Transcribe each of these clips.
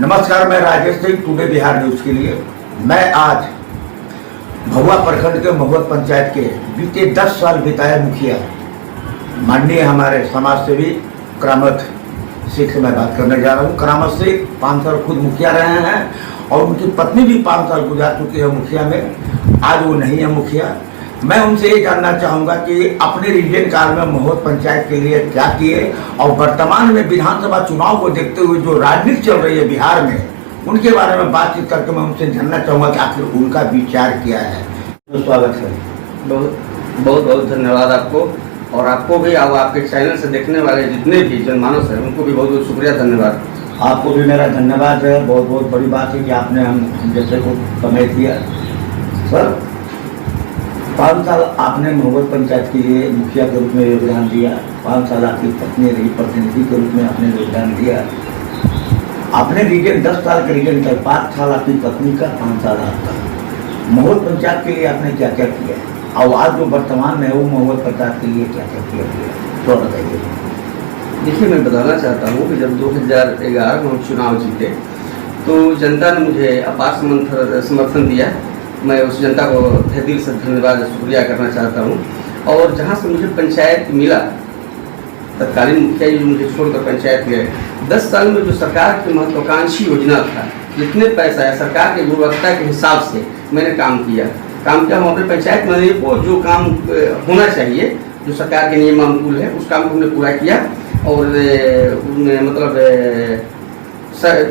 नमस्कार, मैं Rajesh Singh, today Bihar news के लिए। मैं आज भभुआ प्रखंड के महुआ पंचायत के बीते 10 साल बिताए मुखिया माननीय हमारे समाज सेवी करामत शेख से मैं बात करने जा रहा हूँ। करामत शेख 5 साल खुद मुखिया रहे हैं और उनकी पत्नी भी 5 साल गुजार चुकी है मुखिया में। आज वो नहीं है मुखिया। मैं उनसे ये जानना चाहूँगा कि अपने रीजन काल में महुआ पंचायत के लिए क्या किए और वर्तमान में विधानसभा चुनाव को देखते हुए जो राजनीति चल रही है बिहार में, उनके बारे में बातचीत करके मैं उनसे जानना चाहूँगा कि आखिर उनका विचार क्या है। तो स्वागत है। बहुत बहुत धन्यवाद आपको, और आपको भी और आपके चैनल से देखने वाले जितने भी जनमानस हैं उनको भी बहुत बहुत शुक्रिया, धन्यवाद। आपको भी मेरा धन्यवाद है। बहुत बहुत बड़ी बात है कि आपने हम जैसे को समय दिया। सर, 5 साल आपने महुआ पंचायत के लिए मुखिया के रूप में योगदान दिया। 5 साल आपकी पत्नी रही, प्रतिनिधि के रूप में आपने योगदान दिया। आपने रीजन 10 साल का रीजन का, 5 साल आपकी पत्नी का, 5 साल आपका। महुआ पंचायत के लिए आपने क्या क्या किया और आज जो वर्तमान में है वो महुआ पंचायत के लिए क्या क्या किया तो बताइए। देखिए, मैं बताना चाहता हूँ कि जब 2011 में हम चुनाव जीते तो जनता ने मुझे अपार समर्थन दिया। मैं उस जनता को तहे दिल से धन्यवाद शुक्रिया करना चाहता हूँ। और जहाँ से मुझे पंचायत मिला, तत्कालीन मुखिया जी मुझे छोड़कर पंचायत गए, 10 साल में जो सरकार की महत्वाकांक्षी योजना था, जितने पैसा है सरकार की गुणवत्ता के हिसाब से मैंने काम किया। हम अपने पंचायत में को जो काम होना चाहिए, जो सरकार के नियमानुकूल है, उस काम को हमने पूरा किया। और मतलब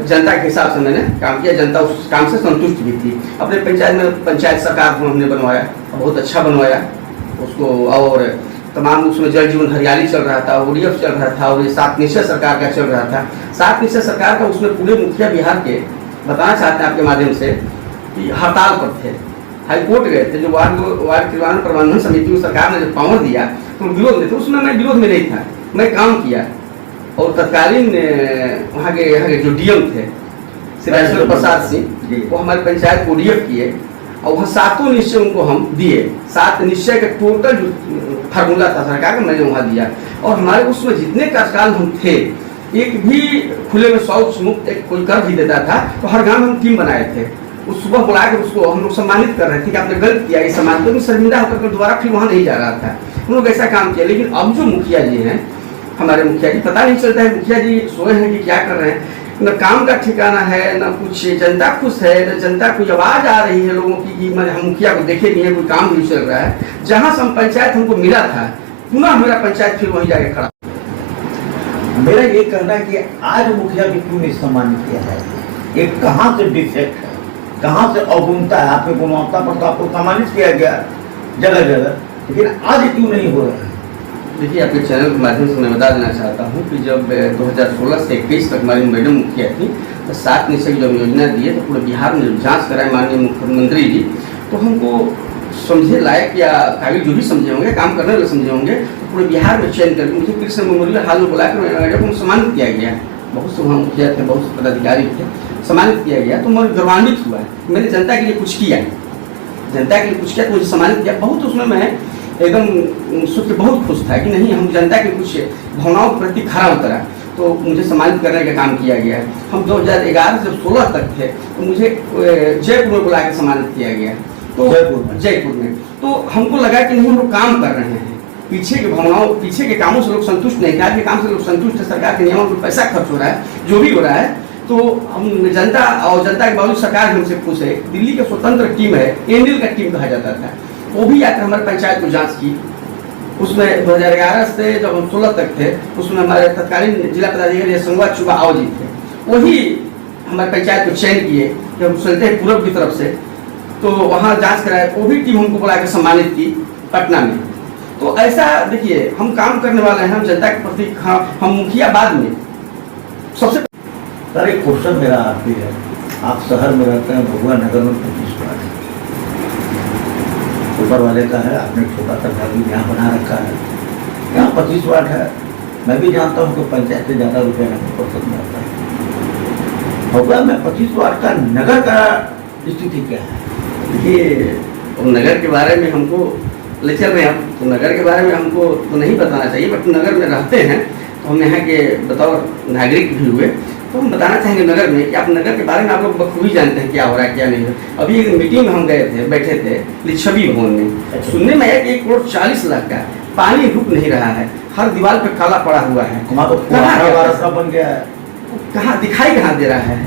जनता के हिसाब से मैंने काम किया। जनता उस काम से संतुष्ट भी थी। अपने पंचायत में पंचायत सरकार को हमने बनवाया, बहुत अच्छा बनवाया उसको। और तमाम उसमें जल जीवन हरियाली चल रहा था, ODF चल रहा था, और ये 7 निश्चय सरकार का चल रहा था। 7 निश्चय सरकार का उसमें पूरे मुखिया बिहार के बताना चाहते हैं आपके माध्यम से कि हड़ताल पर थे, हाईकोर्ट गए थे। जो वार्ड निर्माण प्रबंधन समिति को सरकार ने जब पावर दिया तो विरोध में थे। उसमें मैं विरोध में नहीं था, मैं काम किया। और तत्कालीन वहाँ के जो DM थे श्री प्रसाद सिंह, वो हमारे पंचायत को ODF किए और वहाँ 7 निश्चय उनको हम दिए। 7 निश्चय का टोटल जो फार्मूला था सरकार का, मैंने वहाँ दिया। और हमारे उसमें जितने कार्यकाल हम थे, एक भी खुले में शौच मुक्त एक कोई कर भी देता था तो हर गाँव में हम टीम बनाए थे। उस सुबह बुलाकर उसको हम लोग सम्मानित कर रहे थे कि आपने गलत किया, ये सम्मान। तो शर्मिंदा होकर दोबारा फिर वहाँ नहीं जा रहा था। हम लोग ऐसा काम किया। लेकिन अब जो मुखिया जी हैं, हमारे मुखिया जी, पता नहीं चलता है मुखिया जी सोए हैं कि क्या कर रहे हैं। न काम का ठिकाना है, न कुछ। जनता खुश है, न जनता को आवाज आ रही है लोगों की कि हम मुखिया को देखे नहीं है, कोई काम नहीं चल रहा है। जहाँ से हम पंचायत हमको मिला था, पुनः मेरा पंचायत फिर वहीं जाके खड़ा। मेरा ये कहना है कि आज मुखिया भी क्यों नहीं सम्मानित किया है? ये कहाँ से डिफेक्ट है, कहाँ से अवगुणता है? आपके गुणवत्ता पर तो आपको सम्मानित किया गया जगह जगह, लेकिन आज क्यों नहीं हो रहा है? देखिए, आपके चैनल के माध्यम से मैं बता देना चाहता हूँ कि जब 2016 से 21 तक हमारी मैडम मुखिया थी, तो 7 निश्चय की जब योजना दिए तो पूरे बिहार में जांच कराए माननीय मुख्यमंत्री जी, तो हमको समझे लायक या काबिल जो भी समझे होंगे, काम करने वाले समझे होंगे, तो पूरे बिहार में चयन करके मुझे कृष्ण मेमोरियल हॉल में बुलाकर मैडम को सम्मानित किया गया। बहुत से वहाँ मुखिया थे, बहुत से पदाधिकारी थे, सम्मानित किया गया। तो मैं गौरवान्वित हुआ। मैंने जनता के लिए कुछ किया, जनता के लिए कुछ किया तो मुझे सम्मानित किया। बहुत उसमें मैं एकदम सोच के बहुत खुश था कि नहीं, हम जनता के कुछ भावनाओं के प्रति खरा उतरा, तो मुझे सम्मानित करने का काम किया गया है। हम 2011 से 16 तक थे तो मुझे जयपुर में बुला के सम्मानित किया गया। तो जयपुर में तो हमको लगा कि नहीं, हम लोग काम कर रहे हैं। पीछे की भावनाओं, पीछे के कामों से लोग संतुष्ट नहीं थे, आज के काम से लोग संतुष्ट है। सरकार के नियमों पर पैसा खर्च हो रहा है, जो भी हो रहा है, तो हम जनता और जनता के बावजूद सरकार हमसे खुश है। दिल्ली का स्वतंत्र टीम है, एनडीएल का टीम कहा जाता था, वो भी आकर हमारे पंचायत को जांच की। उसमें 2011 से जब हम 16 तक थे, उसमें हमारे तत्कालीन जिला पदाधिकारी संवाद चुबा आओ जी थे, वही हमारे पंचायत को चयन किए कि हम चलते हैं पूर्व की तरफ से, तो वहाँ जांच कराए। वो भी टीम हमको बुला के सम्मानित की पटना में। तो ऐसा देखिए, हम काम करने वाले हैं, हम जनता के प्रति। हम मुखिया बाद में सबसे। सर, एक क्वेश्चन मेरा आपकी है, आप शहर में रहते हैं, भभुआ नगर में 25 वार्ड है, ऊपर वाले का है, आपने छोटा सा घर भी यहाँ बना रखा है, यहाँ 25 वार्ड है। मैं भी जानता हूँ कि पंचायत से ज़्यादा रुपया नहीं पसंद में आता है। भभुआ में 25 वार्ड का नगर का स्थिति क्या है? देखिए, नगर के बारे में हमको ले चल रहे हैं, तो नगर के बारे में हमको तो नहीं बताना चाहिए, बट नगर में रहते हैं तो हम यहाँ के बतौर नागरिक भी हुए तो हम बताना चाहेंगे नगर में कि आप नगर के बारे में आप लोग बखूबी जानते हैं क्या हो रहा है क्या नहीं हो रहा है। अभी एक मीटिंग में हम गए थे, बैठे थे लिच्छवी भवन में, सुनने में आया कि 1,40,00,000 का पानी रुक नहीं रहा है, हर दीवार पे काला पड़ा हुआ है। तो बन गया है, कहाँ दिखाई कहाँ दे रहा है,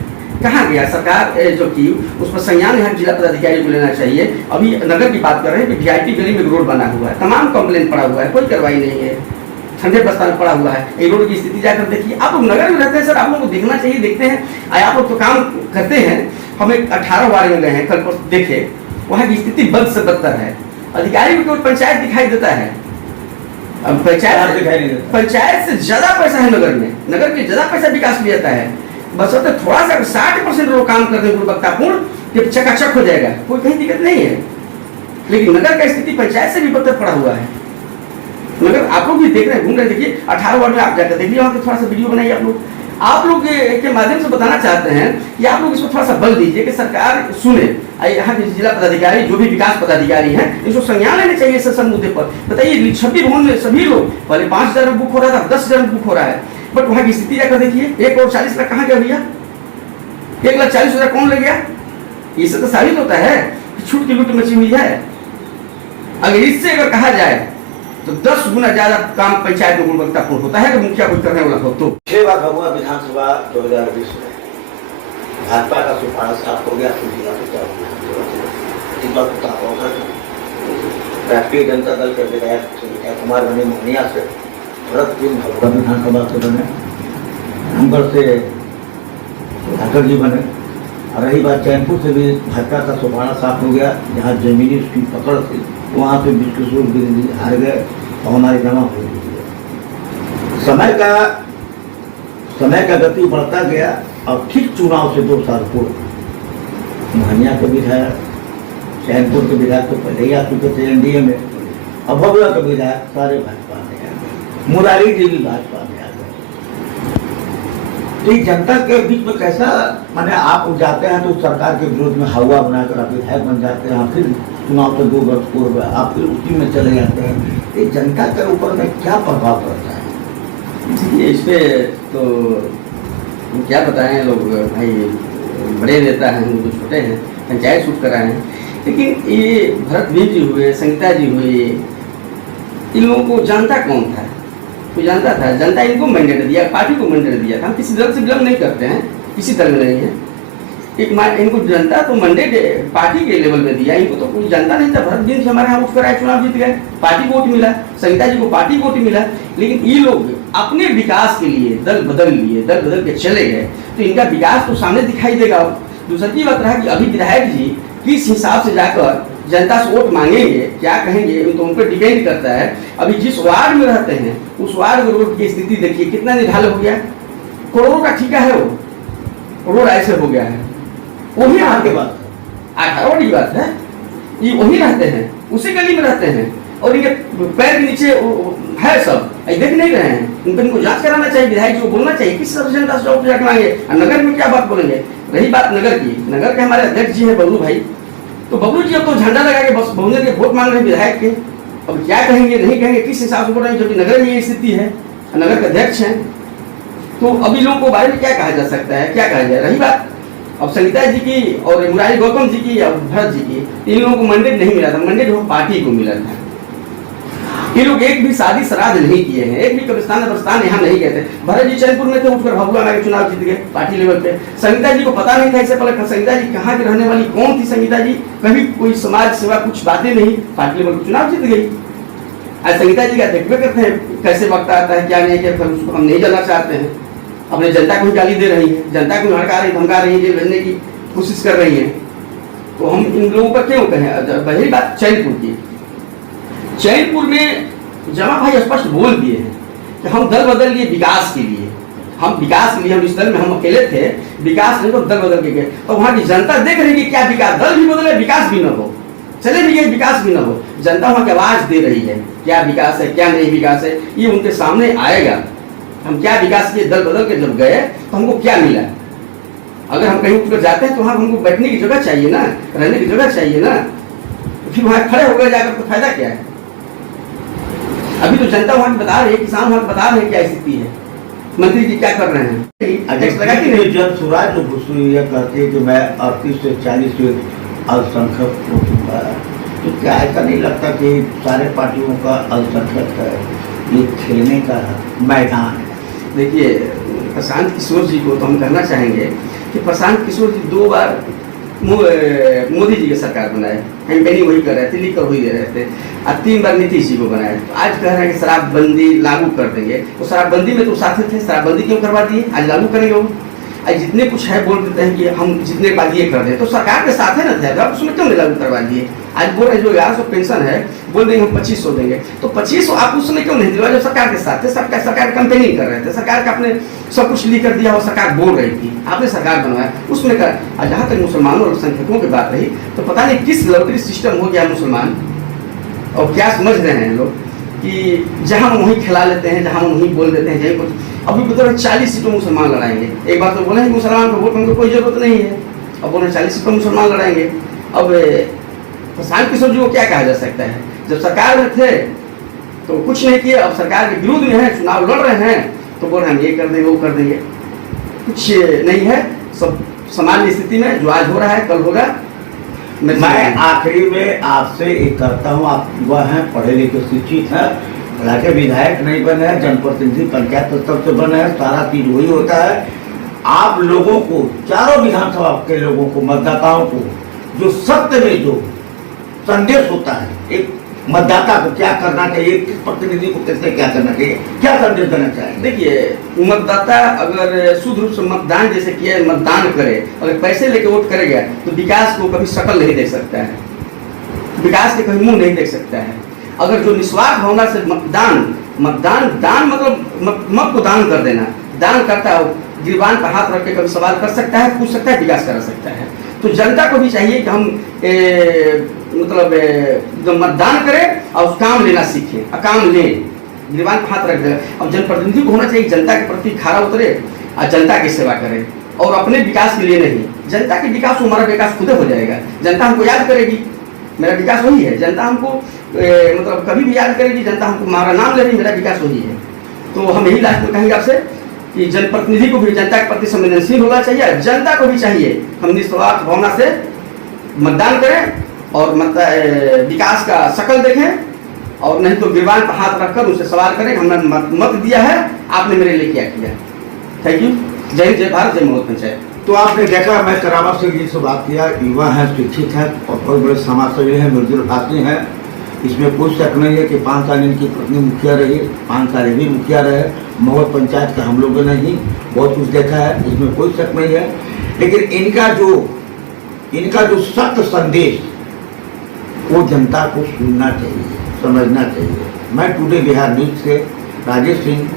कहाँ गया सरकार जो की उस पर संज्ञान यहाँ जिला पदाधिकारी को लेना चाहिए। अभी नगर की बात कर रहे हैं कि VIP गली में रोड बना हुआ है, तमाम कंप्लेन पड़ा हुआ है, कोई कार्रवाई नहीं है, ठंडे बस्ता में पड़ा हुआ है। ये रोड की स्थिति जाकर देखिए। आप लोग नगर में रहते हैं सर, आप लोग को देखना चाहिए, देखते हैं। आप लोग तो काम करते हैं, हम 18 वार्ड में गए हैं, कल पर देखे, वहाँ की स्थिति बद से बदतर है। अधिकारी को पंचायत दिखाई देता है, अब पंचायत से ज्यादा पैसा है नगर में, नगर के ज्यादा पैसा विकास में जाता है। बस अब थोड़ा सा 60% लोग काम करते हैं गुणवत्तापूर्ण, कि चकाचक हो जाएगा, कोई कहीं दिक्कत नहीं है। लेकिन नगर का स्थिति पंचायत से भी बदतर पड़ा हुआ है। मगर आप लोग भी देख रहे हैं, घूम रहे, देखिए 18 वार्ड में आप जाकर देखिए, वहाँ पे थोड़ा सा वीडियो बनाइए। आप लोग के माध्यम से बताना चाहते हैं कि आप लोग इसको थोड़ा सा बल दीजिए कि सरकार सुने। यहाँ के जिला पदाधिकारी जो भी विकास पदाधिकारी हैं, इसको संज्ञान लेने चाहिए इस सब मुद्दे पर। बताइए 26 भवन में सभी लोग, पहले 5,000 में बुक हो रहा था, 10,000 में बुक हो रहा है, बट वहाँ की स्थिति जाकर देखिए 1,40,00,000 कहाँ गया भैया? 1,40,000 कौन ले गया? इससे तो साबित होता है कि छूट की लूट मची हुई है। अगर इससे अगर कहा जाए तो 10 गुना ज्यादा काम पंचायत में गुणवत्तापूर्ण होता है, कि मुखिया कुछ करने वाला हो तो। 6 बार भगवा विधानसभा 2020 में भाजपा का सुपारा साफ हो गया, राष्ट्रीय जनता दल के विधायक कुमार बने मोहनिया से भरत सिंह भगवा विधानसभा से बने, रामगढ़ से ठाकर जी बने। और रही बात चैनपुर से भी भाजपा का सुपारा साफ हो गया, जहाँ जमीनी उसकी पकड़ थी, वहाँ पे विष्णुसूर गिरी हार गए और हमारी जमा हो गई। समय का गति बढ़ता गया और ठीक चुनाव से 2 साल पूर्व मोहनिया के विधायक, चैनपुर के विधायक तो पहले ही आ चुके थे NDA में, और भगवा के विधायक सारे भाजपा में आ गए, मुरारी जी भी भाजपा में आ गए। तो जनता के बीच में कैसा, माने आप जाते हैं तो सरकार के विरोध में हवा बनाकर आप विधायक बन जाते हैं, फिर चुनाव से 2 वर्ष पूर्व आप फिर उसी में चले जाते हैं। ये जनता के ऊपर में क्या प्रभाव पड़ता है? इस पे तो क्या बताएं लोग, भाई बड़े नेता हैं, हम तो छोटे हैं, पंचायत शूट कराए हैं। लेकिन ये भरत जी हुए, संगीता जी हुए, इन लोगों को जानता कौन था? कोई जानता था? जनता इनको मैंडेट दिया, पार्टी को मैंडेट दिया था। हम किसी दल से बिलोंग नहीं करते हैं, किसी दल में नहीं है। इनको जनता तो मंडेट पार्टी के लेवल में दिया, इनको तो कोई जानता नहीं था। भरत जी हमारे यहाँ उठ कर आए, चुनाव जीत गए, पार्टी वोट मिला, संगीता जी को पार्टी वोट मिला। लेकिन ये लोग अपने विकास के लिए दल बदल के चले गए, तो इनका विकास तो सामने दिखाई देगा। दूसरी बात रहा कि अभी विधायक जी किस हिसाब से जाकर जनता से वोट मांगेंगे, क्या कहेंगे, तो उन पर डिपेंड करता है। अभी जिस वार्ड में रहते हैं उस वार्ड में रोड की स्थिति देखिए, कितना निढाल हो गया, करोड़ों का ठेका है, वो रोड ऐसे हो गया है। वही की बात 18 की बात है, ये वही रहते हैं, उसी गली में रहते हैं, और इनके पैर के नीचे है सब, देख नहीं रहे हैं। इनको जांच कराना चाहिए, विधायक को बोलना चाहिए, किस तरह जनता से जॉब जाके मांगे। नगर में क्या बात बोलेंगे? रही बात नगर की, नगर के हमारे अध्यक्ष जी है बबलू भाई, तो बबलू जी अब तो झंडा लगा के बस बहुजन के वोट मांग रहे हैं विधायक के। अब क्या कहेंगे, नहीं कहेंगे, किस हिसाब से बोल रहे हैं, जबकि नगर में ये स्थिति है, नगर के अध्यक्ष हैं। तो अभी लोगों को बारे में क्या कहा जा सकता है, क्या कहा जाए? रही बात अब संगीता जी की और मुरारी गौतम जी की और भरत जी की, इन लोगों को मंडेट नहीं मिला था, मंडेट वो पार्टी को मिला था। ये लोग एक भी शादी श्राद्ध नहीं किए हैं, एक भी कब्रिस्तान यहाँ नहीं गए थे। भरत जी चैनपुर में थे, उठकर भगवा में चुनाव जीत गए पार्टी लेवल पे। संगीता जी को पता नहीं था इससे पहले संगीता जी कहाँ की रहने वाली, कौन थी संगीता जी, कभी कोई समाज सेवा कुछ बातें नहीं, पार्टी लेवल पर चुनाव जीत गई। आज संगीता जी का देखते करते हैं कैसे वक्त आता है, क्या नहीं, क्या उसको हम नहीं जानना चाहते हैं। अपने जनता को ही गाली दे रही है, जनता को हड़का रही, धमका रही है, जेल भेजने की कोशिश कर रही है। तो हम इन लोगों पर क्यों कहें? वही बात चैनपुर की, चैनपुर में जमा भाई स्पष्ट बोल दिए हैं कि हम दल बदल लिए विकास के लिए, हम विकास के लिए, हम इस दल में हम अकेले थे, विकास नहीं तो दल बदल के गए। तो वहाँ की जनता देख रही है क्या विकास, दल भी बदले विकास भी न हो, चले भी गए विकास भी न हो। जनता वहाँ की आवाज दे रही है क्या विकास है, क्या नहीं विकास है, ये उनके सामने आएगा। हम क्या विकास किए, दल बदल के जब गए तो हमको क्या मिला। अगर हम कहीं उठकर जाते हैं तो वहाँ हमको बैठने की जगह चाहिए ना, रहने की जगह चाहिए ना, तो फिर वहाँ खड़े हो गए जाकर तो फायदा क्या है? अभी तो जनता वहाँ की बता रही है, किसान वहाँ बता रहे हैं क्या स्थिति है। मंत्री जी क्या कर रहे हैं? टैक्स लगा कि नहीं? जन सुराज जो घुसी यह कहती है कि मैं 38 से 40 से अल्पसंख्यक हो चुका है, तो क्या ऐसा नहीं लगता कि सारे पार्टियों का अल्पसंख्यक है, ये खेलने का मैदान है? देखिए, प्रशांत किशोर जी को तो हम कहना चाहेंगे कि प्रशांत किशोर जी 2 बार मोदी जी की सरकार बनाए, कैंपेनिंग वही कर रहे थे, लिकर वही दे रहे थे, और 3 बार नीतीश जी को बनाए। तो आज कह रहे हैं कि शराबबंदी लागू कर देंगे, तो शराबबंदी में तो साथ थे, शराबबंदी क्यों करवा दिए? आज लागू करेंगे वो। आज जितने कुछ है बोल देते हैं कि हम जितने बाद ये कर दें, तो सरकार के साथ है ना थे, अब उसमें क्यों नहीं लागू करवा दिए? आज बोल रहे जो 1100 पेंशन है, बोल देंगे हम 2500 देंगे, तो 2500 आप उस समय क्यों नहीं दिलवाए जब सरकार के साथ थे? सरकार कंपेनिंग कर रहे थे, सरकार का अपने सब कुछ लिख कर दिया और सरकार बोल रही थी, आपने सरकार बनवाया उसमें कर। और जहाँ तक मुसलमानों और अल्पसंख्यकों की बात रही, तो पता नहीं किस लॉटरी सिस्टम हो गया मुसलमान, और क्या समझ रहे हैं लोग कि जहाँ हम वहीं खिला लेते हैं, जहाँ हम वहीं बोल देते हैं, जहीं कुछ। अभी बता 40 सीटों मुसलमान लड़ाएंगे, एक बार तो बोले हैं मुसलमान को वोट करने की कोई जरूरत नहीं है, अब बोले 40 सीटों मुसलमान लड़ाएंगे। अब प्रशांत किशोर जी को क्या कहा जा सकता है? जब सरकार में थे तो कुछ नहीं किया, अब सरकार के विरोध में है, चुनाव लड़ रहे हैं, तो बोल रहे हैं ये कर देंगे वो कर देंगे, कुछ नहीं है, सब सामान्य स्थिति में जो आज हो रहा है कल होगा। मैं आखिरी में आपसे एक करता हूँ, आप युवा हैं, पढ़े लिखे शिक्षित हैं, हालांकि विधायक नहीं बने हैं, जनप्रतिनिधि पंचायत स्तर से बने हैं, सारा चीज वही होता है। आप लोगों को, चारों विधानसभा के लोगों को, मतदाताओं को, जो सत्य में जो संदेश होता है, एक मतदाता को क्या करना चाहिए, किस प्रतिनिधि को कैसे क्या करना चाहिए, क्या संदेश देना चाहिए? देखिए, मतदाता अगर शुद्ध रूप से मतदान जैसे किया, मतदान करे, अगर पैसे लेके वोट करेगा तो विकास को कभी शक्ल नहीं देख सकता है, विकास के कभी मुंह नहीं देख सकता है। अगर जो निस्वार्थ भावना से मतदान दान मतलब मत को दान कर देना, दान करता है, गिरबान पर हाथ रख के कभी सवाल कर सकता है, पूछ सकता है, विकास करा सकता है। तो जनता को भी चाहिए कि हम मतलब मतदान करें और काम लेना सीखें, काम लें, गिरबान पर हाथ रख दें। अब जनप्रतिनिधि को होना चाहिए जनता के प्रति खरा उतरे और जनता की सेवा करे, और अपने विकास के लिए नहीं, जनता के विकास, हमारा विकास खुद हो जाएगा। जनता हमको याद करेगी, मेरा विकास वही है, जनता हमको मतलब कभी भी याद करेगी, जनता हमको हमारा नाम ले रही, मेरा विकास वही है। तो हम यही लास्ट में कहेंगे आपसे कि जनप्रतिनिधि को भी जनता के प्रति संवेदनशील होना चाहिए, जनता को भी चाहिए हम निस्वार्थ भावना से मतदान करें और विकास का शकल देखें, और नहीं तो गिरबान पर हाथ रखकर उनसे सवाल करें, हमने मत दिया है, आपने मेरे लिए क्या किया। Thank you. जय हिंद, जय भारत, जय मोहन पंचायत। तो आपने देखा, मैं करावा सिंह जी से बात किया, युवा हैं, शिक्षित हैं और बहुत बड़े समाजसेवी हैं, मजदूर भाषी हैं, इसमें कोई शक नहीं है कि 5 साल इनकी पत्नी मुखिया रही, 5 साल भी मुखिया रहे, महुआ पंचायत का हम लोगों ने ही बहुत कुछ देखा है, इसमें कोई शक नहीं है। लेकिन इनका जो सत्य संदेश वो जनता को सुनना चाहिए, समझना चाहिए। मैं टुडे बिहार न्यूज से राजेश सिंह,